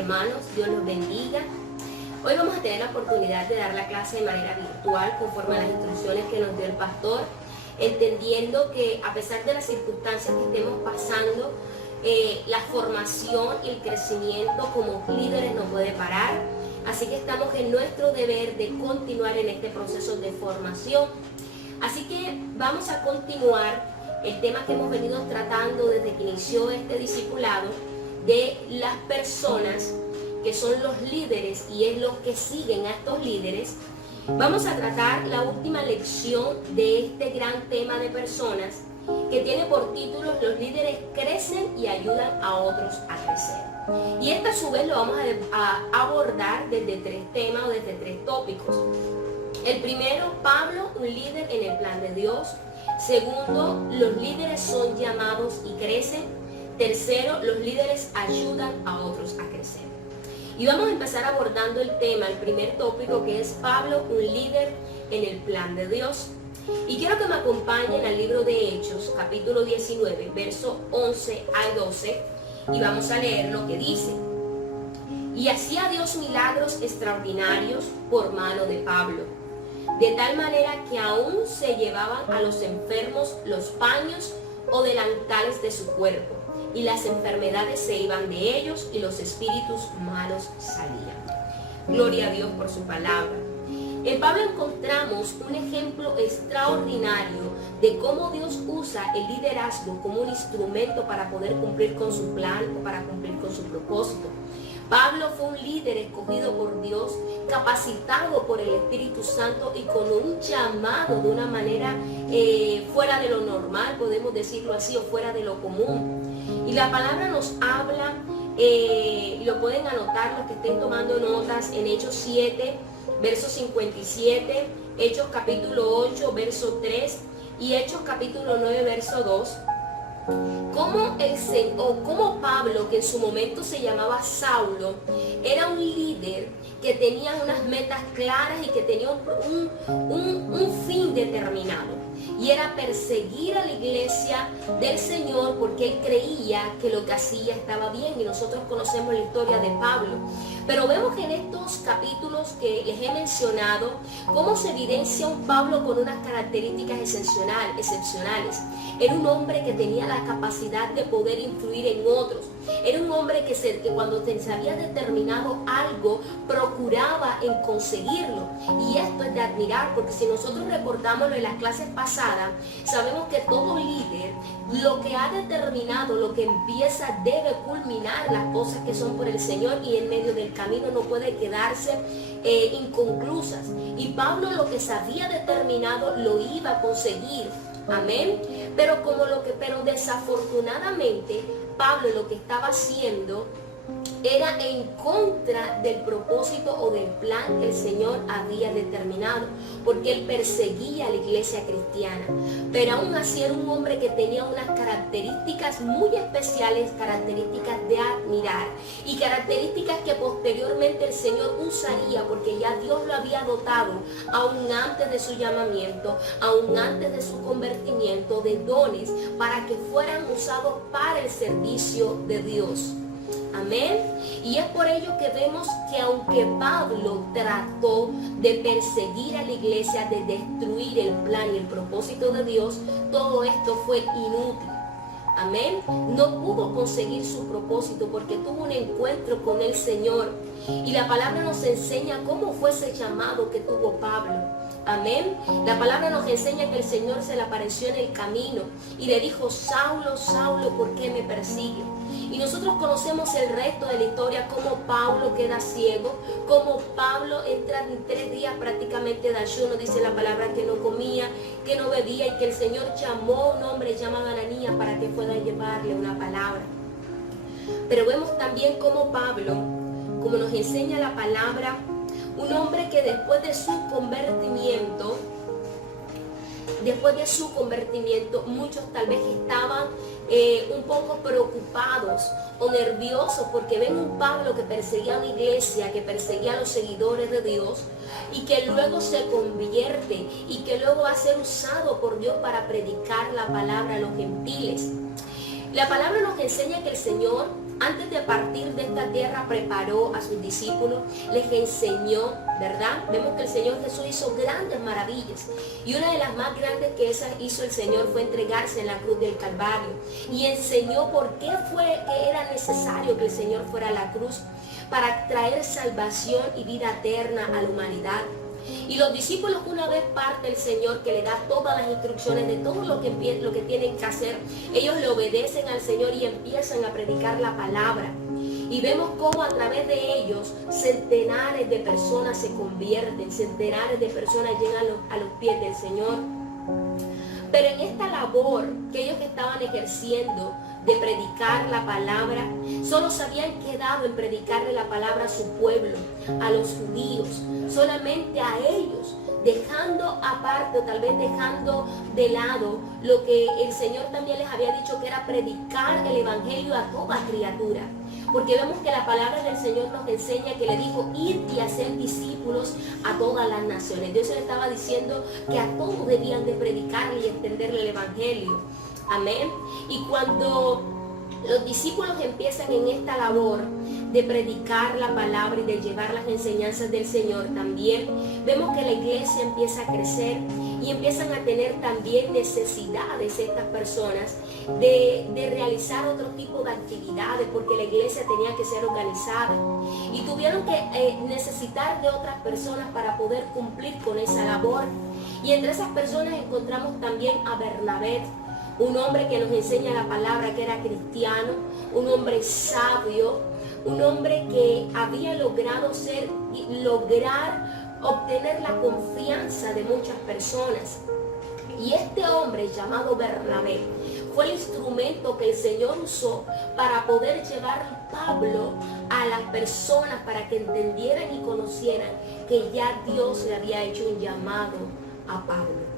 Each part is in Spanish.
Hermanos, Dios los bendiga. Hoy vamos a tener la oportunidad de dar la clase de manera virtual conforme a las instrucciones que nos dio el pastor, entendiendo que a pesar de las circunstancias que estemos pasando, la formación y el crecimiento como líderes no puede parar. Así que estamos en nuestro deber de continuar en este proceso de formación. Así que vamos a continuar el tema que hemos venido tratando desde que inició este discipulado de las personas que son los líderes y es los que siguen a estos líderes. Vamos a tratar la última lección de este gran tema de personas que tiene por título Los líderes crecen y ayudan a otros a crecer. Y esta a su vez lo vamos a abordar desde tres temas o desde tres tópicos. El primero, Pablo, un líder en el plan de Dios. Segundo, los líderes son llamados y crecen. Tercero, los líderes ayudan a otros a crecer. Y vamos a empezar abordando el tema, el primer tópico, que es Pablo, un líder en el plan de Dios. Y quiero que me acompañen al libro de Hechos, capítulo 19, verso 11 al 12, y vamos a leer lo que dice. Y hacía Dios milagros extraordinarios por mano de Pablo, de tal manera que aún se llevaban a los enfermos los paños o delantales de su cuerpo, y las enfermedades se iban de ellos y los espíritus malos salían. Gloria a Dios por su palabra. En Pablo encontramos un ejemplo extraordinario de cómo Dios usa el liderazgo como un instrumento para poder cumplir con su plan o para cumplir con su propósito. Pablo fue un líder escogido por Dios, capacitado por el Espíritu Santo y con un llamado de una manera fuera de lo normal, podemos decirlo así, o fuera de lo común. Y la palabra nos habla, y lo pueden anotar los que estén tomando notas, en Hechos 7, verso 57, Hechos capítulo 8, verso 3 y Hechos capítulo 9, verso 2. Como Pablo, que en su momento se llamaba Saulo, era un líder que tenía unas metas claras y que tenía un fin determinado. Y era perseguir a la iglesia del Señor porque él creía que lo que hacía estaba bien. Y nosotros conocemos la historia de Pablo. Pero vemos que en estos capítulos que les he mencionado, cómo se evidencia un Pablo con unas características excepcionales. Era un hombre que tenía la capacidad de poder influir en otros. Era un hombre que cuando se había determinado algo, procuraba en conseguirlo. Y esto es de admirar, porque si nosotros recordamos en las clases pasadas, sabemos que todo líder, lo que ha determinado, lo que empieza, debe culminar las cosas que son por el Señor, y en medio del camino no puede quedarse inconclusas. Y Pablo lo que se había determinado lo iba a conseguir. Amén. Pero desafortunadamente Pablo lo que estaba haciendo era en contra del propósito o del plan que el Señor había determinado, porque él perseguía a la iglesia cristiana. Pero aún así era un hombre que tenía unas características muy especiales, características de admirar y características que posteriormente el Señor usaría, porque ya Dios lo había dotado aún antes de su llamamiento, aún antes de su convertimiento, de dones para que fueran usados para el servicio de Dios. Amén. Y es por ello que vemos que aunque Pablo trató de perseguir a la iglesia, de destruir el plan y el propósito de Dios, todo esto fue inútil. Amén. No pudo conseguir su propósito porque tuvo un encuentro con el Señor. Y la palabra nos enseña cómo fue ese llamado que tuvo Pablo. Amén. La palabra nos enseña que el Señor se le apareció en el camino y le dijo: Saulo, Saulo, ¿por qué me persigues? Y nosotros conocemos el resto de la historia, cómo Pablo queda ciego, cómo Pablo entra en 3 días prácticamente de ayuno, dice la palabra, que no comía, que no bebía, y que el Señor llamó a un hombre llamado Ananías para que pueda llevarle una palabra. Pero vemos también cómo Pablo, como nos enseña la palabra, un hombre que después de su convertimiento, muchos tal vez estaban un poco preocupados o nerviosos porque ven un Pablo que perseguía a la iglesia, que perseguía a los seguidores de Dios, y que luego se convierte y que luego va a ser usado por Dios para predicar la palabra a los gentiles. La palabra nos enseña que el Señor antes de partir de esta tierra preparó a sus discípulos, les enseñó, ¿verdad? Vemos que el Señor Jesús hizo grandes maravillas y una de las más grandes que hizo el Señor fue entregarse en la cruz del Calvario y enseñó por qué fue que era necesario que el Señor fuera a la cruz para traer salvación y vida eterna a la humanidad. Y los discípulos, una vez parte el Señor que le da todas las instrucciones de todo lo que tienen que hacer, ellos le obedecen al Señor y empiezan a predicar la palabra. Y vemos cómo a través de ellos centenares de personas se convierten, centenares de personas llegan a los pies del Señor. Pero en esta labor que ellos estaban ejerciendo de predicar la palabra, solo se habían quedado en predicarle la palabra a su pueblo, a los judíos, solamente a ellos, dejando aparte o tal vez dejando de lado lo que el Señor también les había dicho, que era predicar el evangelio a toda criatura. Porque vemos que la palabra del Señor nos enseña que le dijo, id y hacer discípulos a todas las naciones. Dios le estaba diciendo que a todos debían de predicarle y extenderle el evangelio. Amén. Y cuando los discípulos empiezan en esta labor de predicar la palabra y de llevar las enseñanzas del Señor, también vemos que la iglesia empieza a crecer y empiezan a tener también necesidades estas personas de realizar otro tipo de actividades, porque la iglesia tenía que ser organizada y tuvieron que necesitar de otras personas para poder cumplir con esa labor. Y entre esas personas encontramos también a Bernabé, un hombre que nos enseña la palabra, que era cristiano, un hombre sabio, un hombre que había logrado obtener la confianza de muchas personas. Y este hombre llamado Bernabé fue el instrumento que el Señor usó para poder llevar a Pablo a las personas para que entendieran y conocieran que ya Dios le había hecho un llamado a Pablo.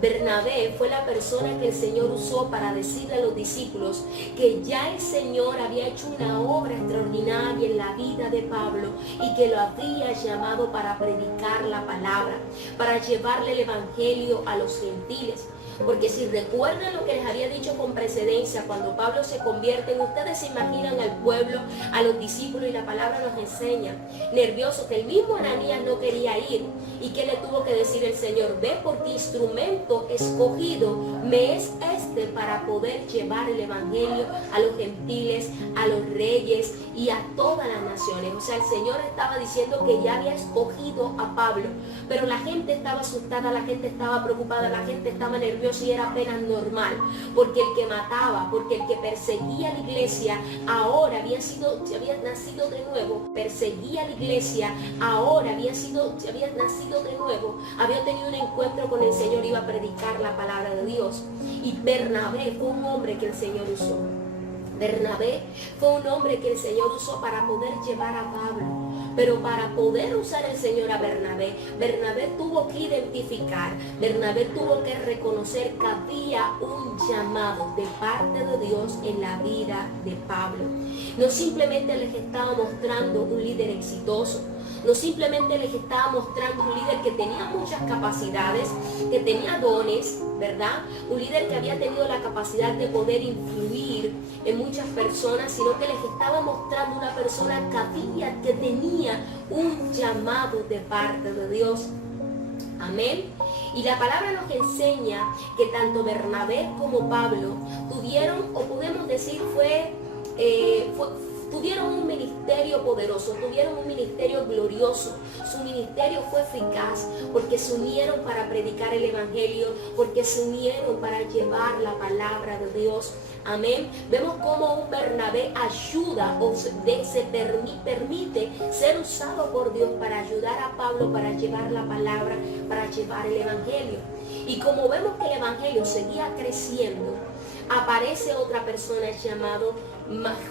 Bernabé fue la persona que el Señor usó para decirle a los discípulos que ya el Señor había hecho una obra extraordinaria en la vida de Pablo y que lo había llamado para predicar la palabra, para llevarle el evangelio a los gentiles. Porque si recuerdan lo que les había dicho con precedencia, cuando Pablo se convierte, ustedes se imaginan al pueblo, a los discípulos, y la palabra nos enseña, nervioso, que el mismo Ananías no quería ir. ¿Y qué le tuvo que decir el Señor? Ve, porque instrumento escogido me es este para poder llevar el evangelio a los gentiles, a los reyes y a todas las naciones. O sea, el Señor estaba diciendo que ya había escogido a Pablo, pero la gente estaba asustada, la gente estaba preocupada, la gente estaba nerviosa, y era apenas normal, porque el que mataba, porque el que perseguía a la iglesia ahora había nacido de nuevo, perseguía a la iglesia ahora había nacido de nuevo, había tenido un encuentro con el Señor, iba a predicar la palabra de Dios. Y Bernabé fue un hombre que el Señor usó. Bernabé fue un hombre que el Señor usó para poder llevar a Pablo. Pero para poder usar el Señor a Bernabé, Bernabé tuvo que identificar, Bernabé tuvo que reconocer que había un llamado de parte de Dios en la vida de Pablo. No simplemente les estaba mostrando un líder exitoso, no simplemente les estaba mostrando un líder que tenía muchas capacidades, que tenía dones, ¿verdad? Un líder que había tenido la capacidad de poder influir en muchas personas, sino que les estaba mostrando una persona que tenía un llamado de parte de Dios. Amén. Y la palabra nos enseña que tanto Bernabé como Pablo tuvieron, o podemos decir, tuvieron un ministerio poderoso, tuvieron un ministerio glorioso. Su ministerio fue eficaz porque se unieron para predicar el evangelio, porque se unieron para llevar la palabra de Dios. Amén. Vemos cómo un Bernabé ayuda o se permite ser usado por Dios para ayudar a Pablo, para llevar la palabra, para llevar el evangelio. Y como vemos que el evangelio seguía creciendo, aparece otra persona llamado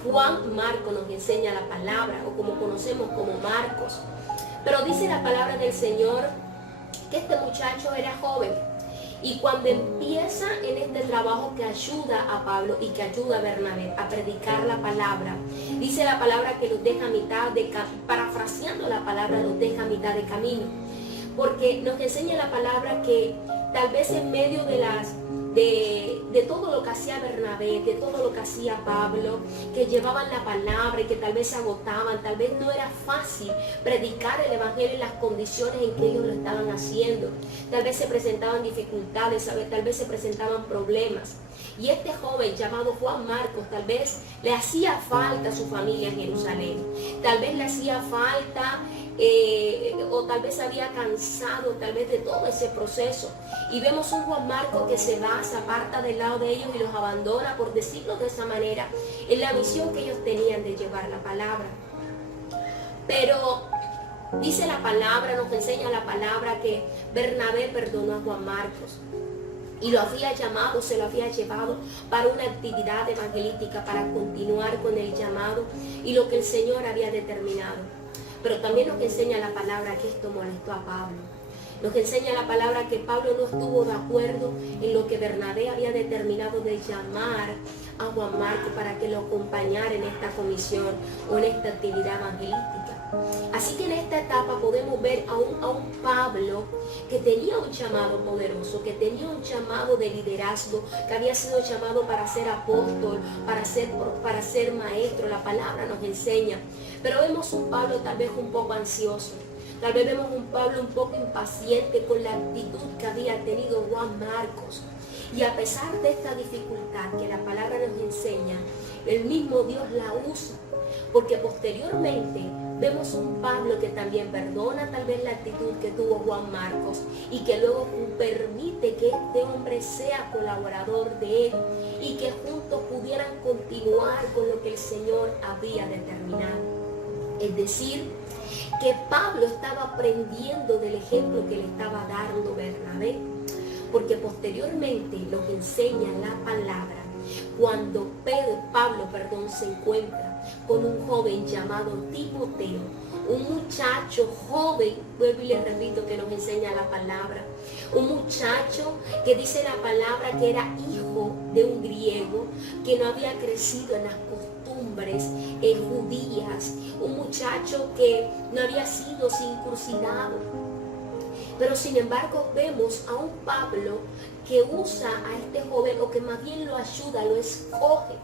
Juan Marcos, nos enseña la palabra, o como conocemos como Marcos. Pero dice la palabra del Señor que este muchacho era joven, y cuando empieza en este trabajo que ayuda a Pablo y que ayuda a Bernabé a predicar la palabra, dice la palabra que los deja a mitad de parafraseando la palabra, los deja a mitad de camino, porque nos enseña la palabra que tal vez en medio de de todo lo que hacía Bernabé, de todo lo que hacía Pablo, que llevaban la palabra y que tal vez se agotaban, tal vez no era fácil predicar el evangelio en las condiciones en que ellos lo estaban haciendo, tal vez se presentaban dificultades, tal vez se presentaban problemas. Y este joven llamado Juan Marcos tal vez le hacía falta a su familia en Jerusalén, tal vez le hacía falta o tal vez había cansado tal vez de todo ese proceso. Y vemos un Juan Marcos que se va, se aparta del lado de ellos y los abandona, por decirlo de esa manera, en la misión que ellos tenían de llevar la palabra. Pero dice la palabra, nos enseña la palabra que Bernabé perdonó a Juan Marcos y lo había llamado, se lo había llevado para una actividad evangelística, para continuar con el llamado y lo que el Señor había determinado. Pero también nos enseña la palabra que esto molestó a Pablo. Nos enseña la palabra que Pablo no estuvo de acuerdo en lo que Bernabé había determinado de llamar a Juan Marcos para que lo acompañara en esta comisión o en esta actividad evangelística. Así que en esta etapa podemos ver a un Pablo que tenía un llamado poderoso, que tenía un llamado de liderazgo, que había sido llamado para ser apóstol, para ser maestro. La palabra nos enseña. Pero vemos un Pablo tal vez un poco ansioso. Tal vez vemos un Pablo un poco impaciente con la actitud que había tenido Juan Marcos. Y a pesar de esta dificultad que la palabra nos enseña, el mismo Dios la usa. Porque posteriormente vemos un Pablo que también perdona tal vez la actitud que tuvo Juan Marcos y que luego permite que este hombre sea colaborador de él y que juntos pudieran continuar con lo que el Señor había determinado. Es decir, que Pablo estaba aprendiendo del ejemplo que le estaba dando Bernabé, porque posteriormente nos enseña la palabra cuando Pablo se encuentra con un joven llamado Timoteo, un muchacho joven, vuelvo y le repito que nos enseña la palabra, un muchacho que dice la palabra que era hijo de un griego, que no había crecido en las costumbres judías, un muchacho que no había sido circuncidado. Pero sin embargo vemos a un Pablo que usa a este joven, o que más bien lo ayuda, lo escoge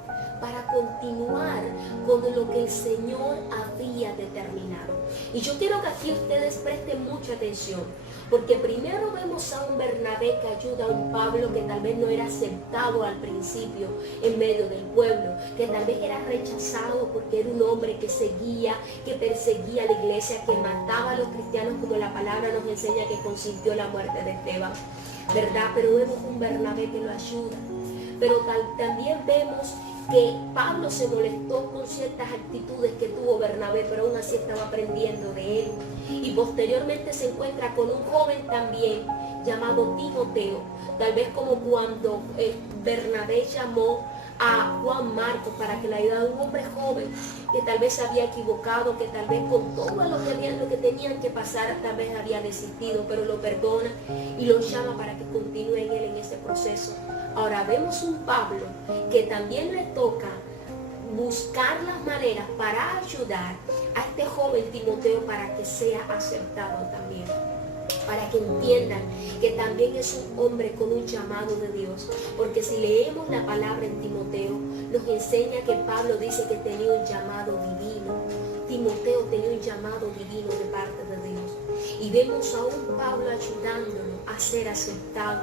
para continuar con lo que el Señor había determinado. Y yo quiero que aquí ustedes presten mucha atención, porque primero vemos a un Bernabé que ayuda a un Pablo que tal vez no era aceptado al principio en medio del pueblo, que tal vez era rechazado porque era un hombre que seguía, que perseguía a la iglesia, que mataba a los cristianos, como la palabra nos enseña que consintió la muerte de Esteban, ¿verdad? Pero vemos un Bernabé que lo ayuda. Pero también vemos que Pablo se molestó con ciertas actitudes que tuvo Bernabé, pero aún así estaba aprendiendo de él. Y posteriormente se encuentra con un joven también llamado Timoteo, tal vez como cuando Bernabé llamó a Juan Marcos para que le ayudara, a un hombre joven que tal vez se había equivocado, que tal vez con todo lo que tenían que pasar, tal vez había desistido, pero lo perdona y lo llama para que continúe en él en ese proceso. Ahora vemos un Pablo que también le toca buscar las maneras para ayudar a este joven Timoteo para que sea aceptado también, para que entiendan que también es un hombre con un llamado de Dios. Porque si leemos la palabra en Timoteo, nos enseña que Pablo dice que tenía un llamado divino. Timoteo tenía un llamado divino de parte de Dios. Y vemos a un Pablo ayudándolo a ser aceptado.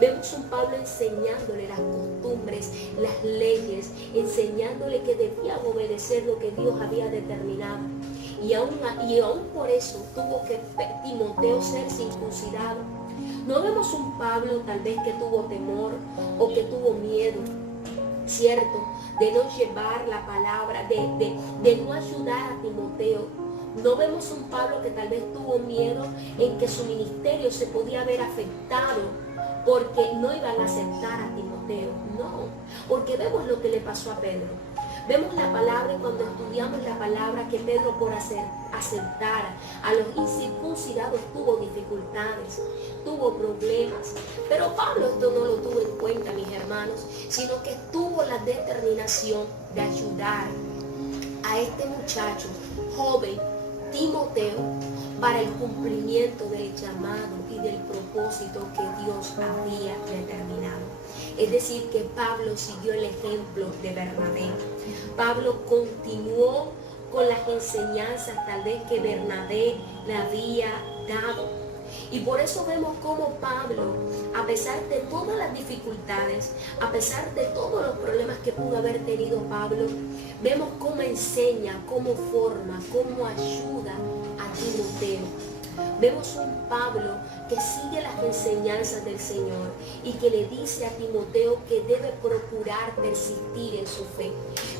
Vemos un Pablo enseñándole las costumbres, las leyes, enseñándole que debía obedecer lo que Dios había determinado. Y aún por eso tuvo que Timoteo ser circuncidado. No vemos un Pablo tal vez que tuvo temor o que tuvo miedo, ¿cierto?, de no llevar la palabra, de no ayudar a Timoteo. No vemos un Pablo que tal vez tuvo miedo en que su ministerio se podía ver afectado porque no iban a aceptar a Timoteo. No, porque vemos lo que le pasó a Pedro. Vemos la palabra y cuando estudiamos la palabra que Pedro por aceptar a los incircuncidados tuvo dificultades, tuvo problemas. Pero Pablo esto no lo tuvo en cuenta, mis hermanos, sino que tuvo la determinación de ayudar a este muchacho joven, Timoteo, para el cumplimiento del llamado y del propósito que Dios había determinado. Es decir, que Pablo siguió el ejemplo de Bernabé. Pablo continuó con las enseñanzas tal vez que Bernabé le había dado. Y por eso vemos cómo Pablo, a pesar de todas las dificultades, a pesar de todos los problemas que pudo haber tenido Pablo, vemos cómo enseña, cómo forma, cómo ayuda a Timoteo. Vemos un Pablo que sigue las enseñanzas del Señor y que le dice a Timoteo que debe procurar persistir en su fe.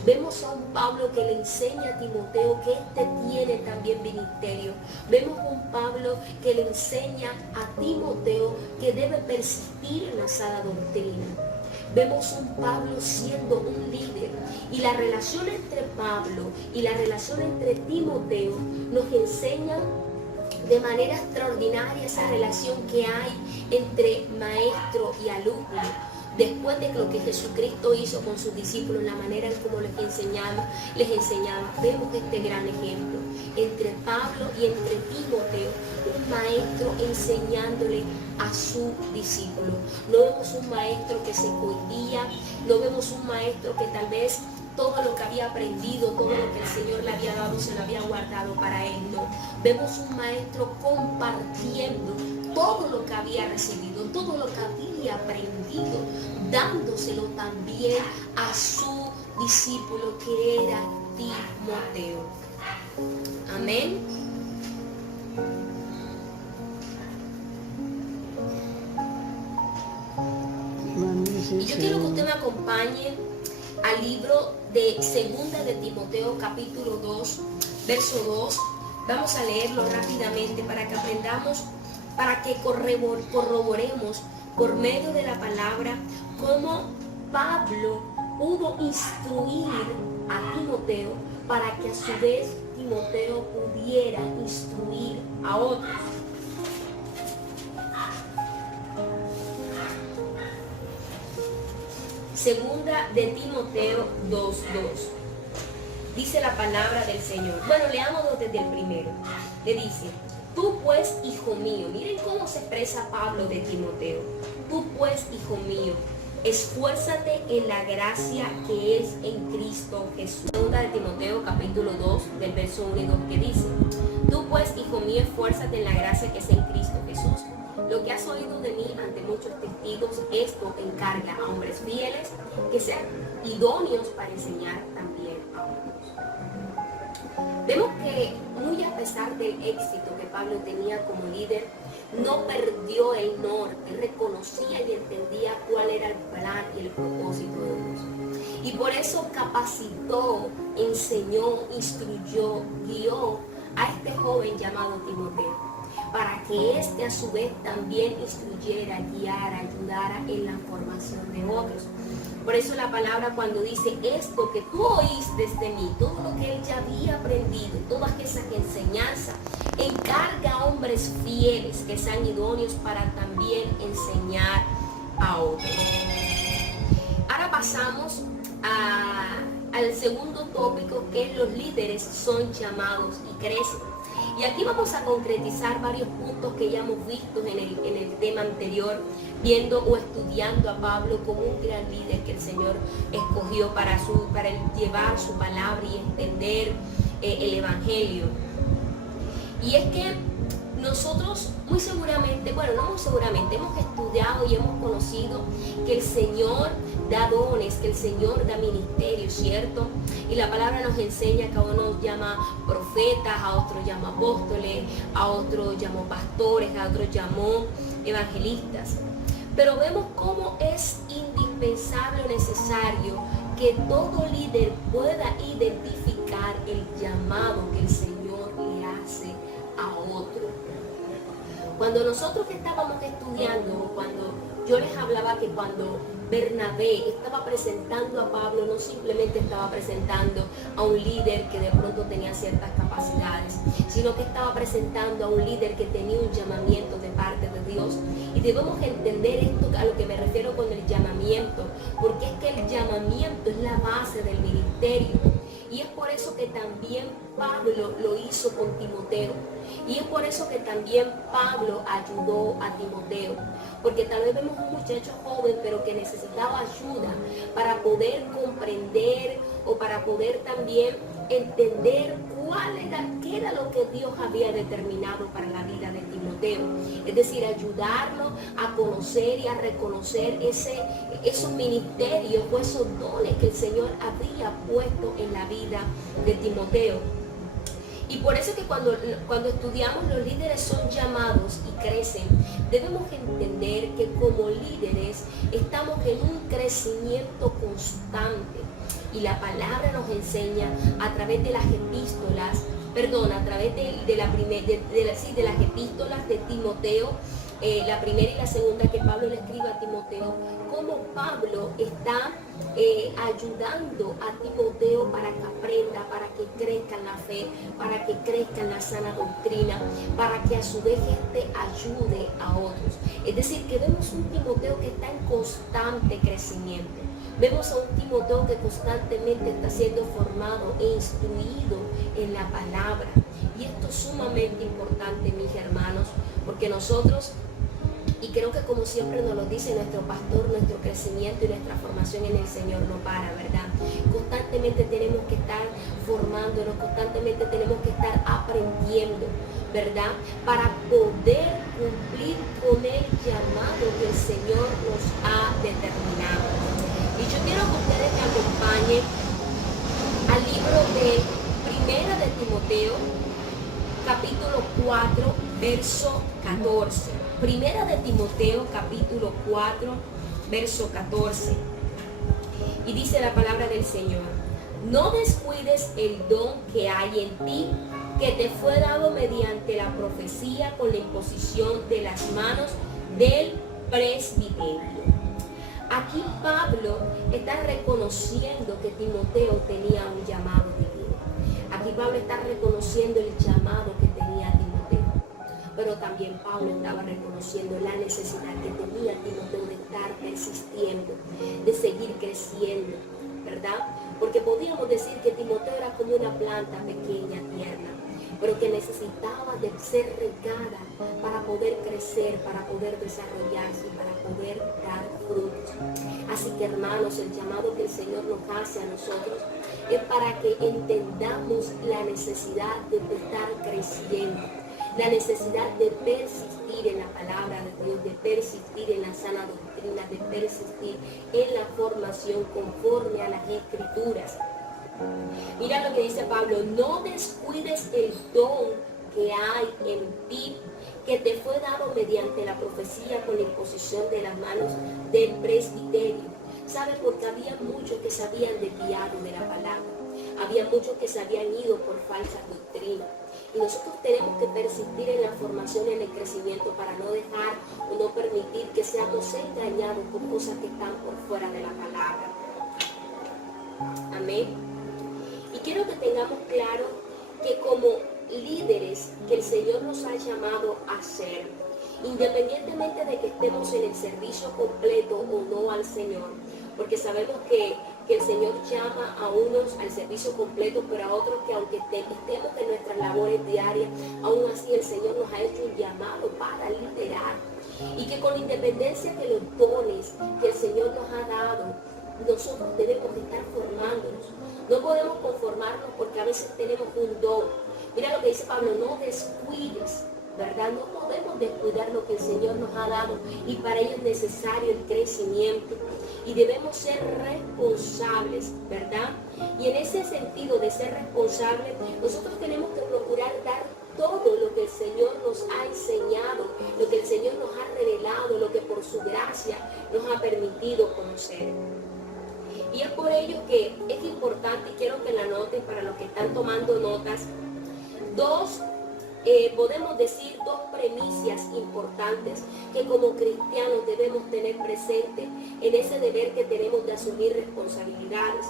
Vemos a un Pablo que le enseña a Timoteo que éste tiene también ministerio. Vemos un Pablo que le enseña a Timoteo que debe persistir en la sana doctrina. Vemos un Pablo siendo un líder, y la relación entre Pablo y la relación entre Timoteo nos enseña de manera extraordinaria esa relación que hay entre maestro y alumno. Después de lo que Jesucristo hizo con sus discípulos, la manera en cómo les enseñaba, vemos este gran ejemplo entre Pablo y entre Timoteo, un maestro enseñándole a su discípulo. No vemos un maestro que se cohibía, no vemos un maestro que tal vez todo lo que había aprendido, todo lo que el Señor le había dado, se lo había guardado para él. No, vemos un maestro compartiendo todo lo que había recibido, todo lo que había aprendido, dándoselo también a su discípulo que era Timoteo. Amén. Y yo quiero que usted me acompañe al libro de Segunda de Timoteo, capítulo 2, verso 2. Vamos a leerlo rápidamente para que aprendamos, para que corroboremos por medio de la palabra cómo Pablo pudo instruir a Timoteo para que a su vez Timoteo pudiera instruir a otros. Segunda de Timoteo 2:2. Dice la palabra del Señor. Bueno, leamos desde el primero. Le dice: tú pues, hijo mío, miren cómo se expresa Pablo de Timoteo. Tú pues, hijo mío, esfuérzate en la gracia que es en Cristo Jesús. Segunda de Timoteo, capítulo 2, del verso 1 y 2, que dice: tú pues, hijo mío, esfuérzate en la gracia que es en Cristo Jesús. Lo que has oído de mí ante muchos testigos, esto encarga a hombres fieles que sean idóneos para enseñar también a otros. Vemos que muy a pesar del éxito que Pablo tenía como líder, no perdió el norte, reconocía y entendía cuál era el plan y el propósito de Dios. Y por eso capacitó, enseñó, instruyó, guió a este joven llamado Timoteo, para que éste a su vez también instruyera, guiara, ayudara en la formación de otros. Por eso la palabra cuando dice esto que tú oíste de mí, todo lo que él ya había aprendido, todas esas enseñanzas, encarga a hombres fieles que sean idóneos para también enseñar a otros. Ahora pasamos al segundo tópico, que es los líderes son llamados y crecen. Y aquí vamos a concretizar varios puntos que ya hemos visto en el tema anterior, viendo o estudiando a Pablo como un gran líder que el Señor escogió para llevar su palabra y entender el Evangelio. Y es que nosotros muy seguramente, bueno, no muy seguramente, hemos estudiado y hemos conocido que el Señor da dones, que el Señor da ministerio, ¿cierto? Y la palabra nos enseña que a uno llama profetas, a otros llama apóstoles, a otros llamó pastores, a otros llamó evangelistas. Pero vemos cómo es indispensable o necesario que todo líder pueda identificar el llamado que el Señor le hace a otro. Cuando nosotros estábamos estudiando, cuando yo les hablaba que cuando Bernabé estaba presentando a Pablo, no simplemente estaba presentando a un líder que de pronto tenía ciertas capacidades, sino que estaba presentando a un líder que tenía un llamamiento de parte de Dios. Y debemos entender esto, a lo que me refiero con el llamamiento, porque es que el llamamiento es la base del ministerio. Y es por eso que también Pablo lo hizo con Timoteo. Y es por eso que también Pablo ayudó a Timoteo. Porque tal vez vemos un muchacho joven, pero que necesitaba ayuda para poder comprender o para poder también entender qué era lo que Dios había determinado para la vida de Timoteo. Es decir, ayudarlo a conocer y a reconocer esos ministerios o esos dones que el Señor había puesto en la vida de Timoteo. Y por eso que cuando estudiamos, los líderes son llamados y crecen. Debemos entender que como líderes estamos en un crecimiento constante. Y la palabra nos enseña a través de las epístolas, a través de las epístolas de Timoteo, la primera y la segunda que Pablo le escribe a Timoteo, cómo Pablo está ayudando a Timoteo para que aprenda, para que crezca en la fe, para que crezca en la sana doctrina, para que a su vez ayude a otros. Es decir, que vemos un Timoteo que está en constante crecimiento. Vemos a un Timoteo que constantemente está siendo formado e instruido en la palabra. Y esto es sumamente importante, mis hermanos, porque nosotros, y creo que como siempre nos lo dice nuestro pastor, nuestro crecimiento y nuestra formación en el Señor no para, ¿verdad? Constantemente tenemos que estar formándonos, constantemente tenemos que estar aprendiendo, ¿verdad? Para poder cumplir con el llamado que el Señor nos ha determinado. Y yo quiero que ustedes me acompañen al libro de Primera de Timoteo, capítulo 4, verso 14. Primera de Timoteo, capítulo 4, verso 14. Y dice la palabra del Señor: no descuides el don que hay en ti, que te fue dado mediante la profecía con la imposición de las manos del presbiterio. Aquí Pablo está reconociendo que Timoteo tenía un llamado divino. Aquí Pablo está reconociendo el llamado que tenía Timoteo. Pero también Pablo estaba reconociendo la necesidad que tenía Timoteo de estar persistiendo, de seguir creciendo, ¿verdad? Porque podíamos decir que Timoteo era como una planta pequeña, tierna, pero que necesitaba de ser regada para poder crecer, para poder desarrollarse, para poder dar frutos. Así que, hermanos, el llamado que el Señor nos hace a nosotros es para que entendamos la necesidad de estar creciendo, la necesidad de persistir en la palabra de Dios, de persistir en la sana doctrina, de persistir en la formación conforme a las Escrituras. Mira lo que dice Pablo: no descuides el don que hay en ti, que te fue dado mediante la profecía con la imposición de las manos del presbiterio. ¿Sabe? Porque había muchos que se habían desviado de la palabra. Había muchos que se habían ido por falsas doctrinas. Y nosotros tenemos que persistir en la formación, en el crecimiento, para no dejar o no permitir que seamos engañados por cosas que están por fuera de la palabra. Amén. Y quiero que tengamos claro que como líderes que el Señor nos ha llamado a ser, independientemente de que estemos en el servicio completo o no al Señor, porque sabemos que el Señor llama a unos al servicio completo, pero a otros que aunque estemos en nuestras labores diarias, aún así el Señor nos ha hecho un llamado para liderar. Y que con la independencia de los dones que el Señor nos ha dado, nosotros debemos de estar formándonos. No podemos conformarnos porque a veces tenemos un don. Mira lo que dice Pablo: no descuides, ¿verdad? No podemos descuidar lo que el Señor nos ha dado, y para ello es necesario el crecimiento. Y debemos ser responsables, ¿verdad? Y en ese sentido de ser responsables, nosotros tenemos que procurar dar todo lo que el Señor nos ha enseñado, lo que el Señor nos ha revelado, lo que por su gracia nos ha permitido conocer. Y es por ello que es importante, y quiero que la noten para los que están tomando notas, podemos decir dos premisas importantes que como cristianos debemos tener presente en ese deber que tenemos de asumir responsabilidades.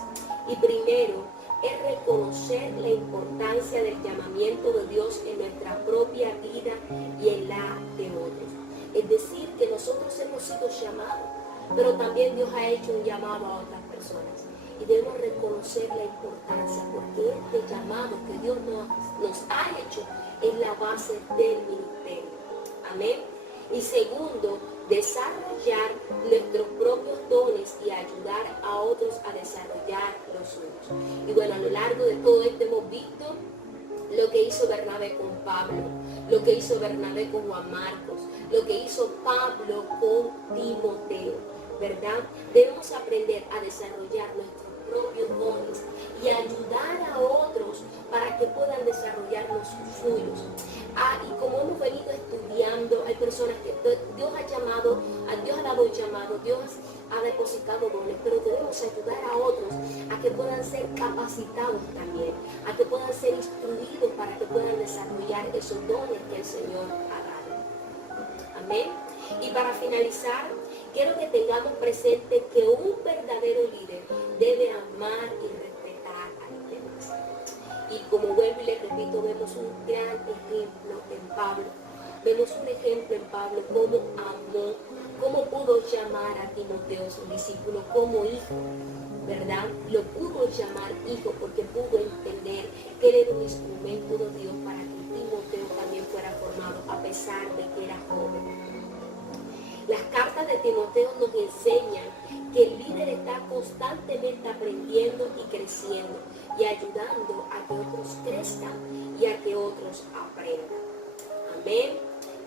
Y primero es reconocer la importancia del llamamiento de Dios en nuestra propia vida y en la de otros. Es decir, que nosotros hemos sido llamados, pero también Dios ha hecho un llamado a otras personas. y debemos reconocer la importancia, porque este llamado que Dios nos ha hecho es la base del ministerio. Amén. Y segundo, desarrollar nuestros propios dones y ayudar a otros a desarrollar los suyos. Y bueno, a lo largo de todo esto hemos visto lo que hizo Bernabé con Pablo, lo que hizo Bernabé con Juan Marcos, lo que hizo Pablo con Timoteo, ¿verdad? Debemos aprender a desarrollar nuestros propios dones y ayudar a otros para que puedan desarrollar los suyos. Y como hemos venido estudiando, hay personas que Dios ha llamado, Dios ha dado el llamado, Dios ha depositado dones, pero debemos ayudar a otros a que puedan ser capacitados también, a que puedan ser instruidos para que puedan desarrollar esos dones que el Señor ha dado. Amén. Y para finalizar, quiero que tengamos presente que un verdadero líder debe amar y respetar a los demás. Y como vuelvo y les repito, vemos un gran ejemplo en Pablo. Vemos un ejemplo en Pablo, cómo amó, cómo pudo llamar a Timoteo, su discípulo, como hijo, ¿verdad? Lo pudo llamar hijo porque pudo entender que él era un instrumento de Dios para que Timoteo también fuera formado, a pesar de que era joven. Las cartas de Timoteo nos enseñan que el líder está constantemente aprendiendo y creciendo y ayudando a que otros crezcan y a que otros aprendan. Amén.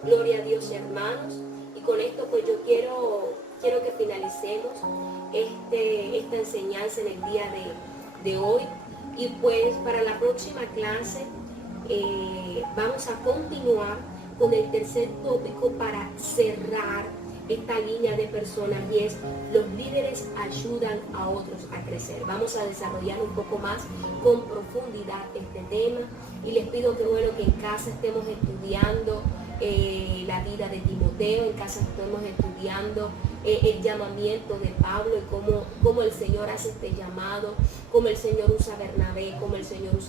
Gloria a Dios, hermanos. Y con esto pues yo quiero que finalicemos esta enseñanza en el día de hoy. Y pues para la próxima clase vamos a continuar con el tercer tópico para cerrar esta línea de personas, y es: los líderes ayudan a otros a crecer. Vamos a desarrollar un poco más con profundidad este tema, y les pido que bueno, que en casa estemos estudiando la vida de Timoteo, en casa estemos estudiando el llamamiento de Pablo y cómo el Señor hace este llamado, cómo el Señor usa a Bernabé, cómo el Señor usa